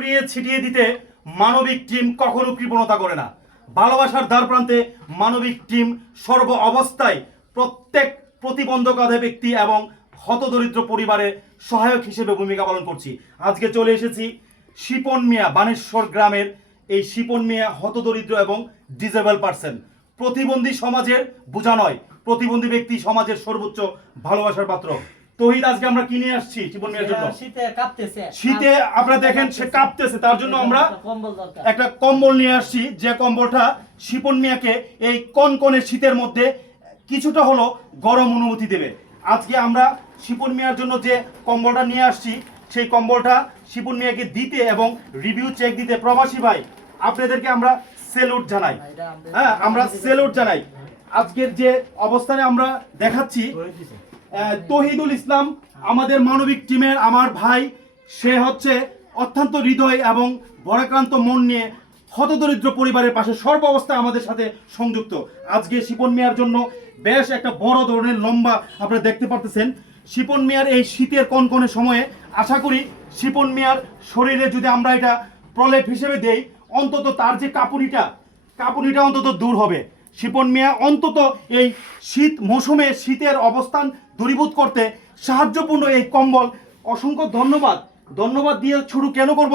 ছড়িয়ে ছিটিয়ে দিতে মানবিক টিম কখনো কৃপণতা করে না। ভালোবাসার দ্বার প্রান্তে মানবিক টিম সর্ব অবস্থায় প্রত্যেক প্রতিবন্ধকতা ব্যক্তি এবং হতদরিদ্র পরিবারে সহায়ক হিসেবে ভূমিকা পালন করছি। আজকে চলে এসেছি শিপন মিয়া বানেশ্বর গ্রামের। এই শিপন মিয়া হতদরিদ্র এবং ডিজেবল পার্সন, প্রতিবন্ধী সমাজের বোঝা নয়, প্রতিবন্ধী ব্যক্তি সমাজের সর্বোচ্চ ভালোবাসার পাত্র। তহিদ, আজকে আমরা কিনে আসছি শিপন মিয়ার জন্য। শীতে আপনারা দেখেন সে কাঁপতেছে, তার জন্য আমরা একটা কম্বল নিয়ে আসছি, যে কম্বলটা শিপন মিয়াকে এই কনকনে শীতের মধ্যে কিছুটা হলো গরম অনুভূতি দেবে। আজকে আমরা শিপন মিয়ার জন্য যে কম্বলটা নিয়ে আসছি, সেই কম্বলটা শিপন মিয়াকে দিতে এবং রিভিউ চেক দিতে প্রবাসী ভাই আপনাদেরকে আমরা সেলুট জানাই। হ্যাঁ, আমরা সেলুট জানাই। আজকের যে অবস্থানে আমরা দেখাচ্ছি, তহিদুল ইসলাম আমাদের মানবিক টিমের আমার ভাই, সে হচ্ছে অত্যন্ত হৃদয় এবং বরাক্রান্ত মন নিয়ে হতদরিদ্র পরিবারের পাশে সর্ব অবস্থায় আমাদের সাথে সংযুক্ত। আজকে শিপন মিয়ার জন্য বেশ একটা বড় ধরনের লম্বা আপনারা দেখতে পারতেছেন। শিপন মিয়ার এই শীতের কনকনে সময়ে আশা করি শিপন মিয়ার শরীরে যদি আমরা এটা প্রলেপ হিসেবে দেই, অন্তত তার যে কাঁপুনিটা অন্তত দূর হবে। শিপন মিয়া অন্তত এই শীত মৌসুমে শীতের অবস্থান দূরীভূত করতে সাহায্যপূর্ণ এই কম্বল। অসংখ্য ধন্যবাদ দিয়ে শুরু কেন করব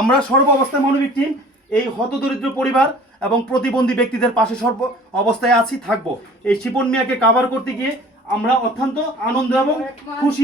আমরা সর্ব অবস্থায় মানবিক টিম এই হতদরিদ্র পরিবার এবং প্রতিবন্ধী ব্যক্তিদের পাশে সর্ব অবস্থায় আছি, থাকবো। এই শিপন মিয়াকে কাভার করতে গিয়ে আমরা অত্যন্ত আনন্দ এবং খুশি।